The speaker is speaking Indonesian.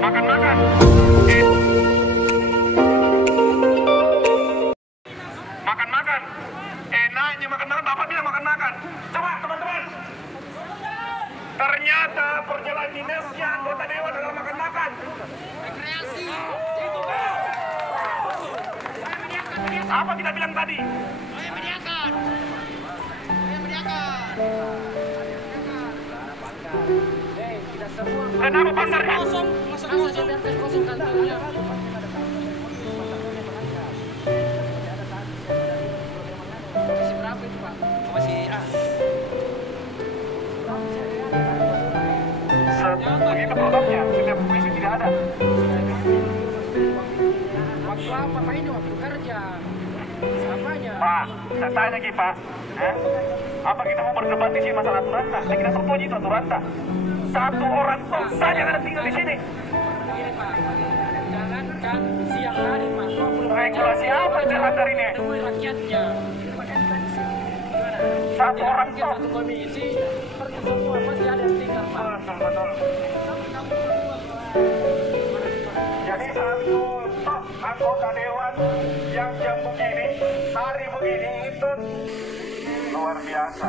Makan-makan. Makan-makan. Enaknya makan-makan. Bapak bilang makan-makan. Coba teman-teman. Ternyata perjalanan dinasnya anggota dewan adalah makan-makan. Rekreasi. Apa kita bilang tadi? Saya menyediakan. Kenapa pasarnya? Masa kosong kantornya. Masih berapa itu, Pak? Masih Begitu produknya, setiap komisi tidak ada. Waktu apa, Pak? Ini waktu kerja. Apanya? Pak, saya tanya lagi, Pak. Apa kita mau berdebat di sini masalah aturan tak? Saya kira terpuji itu aturan tak? Satu orang toh saja yang ada tinggal di sini. Begini, Pak. Jangankan siang hari, Pak. Regulasi apa yang dilanggar ini? Demi rakyatnya. Satu orang Mungkin toh. satu komisi, pergi semua pasti ada yang tinggal, Pak. Betul. Jadi satu toh anggota dewan yang jam begini, hari begini itu luar biasa.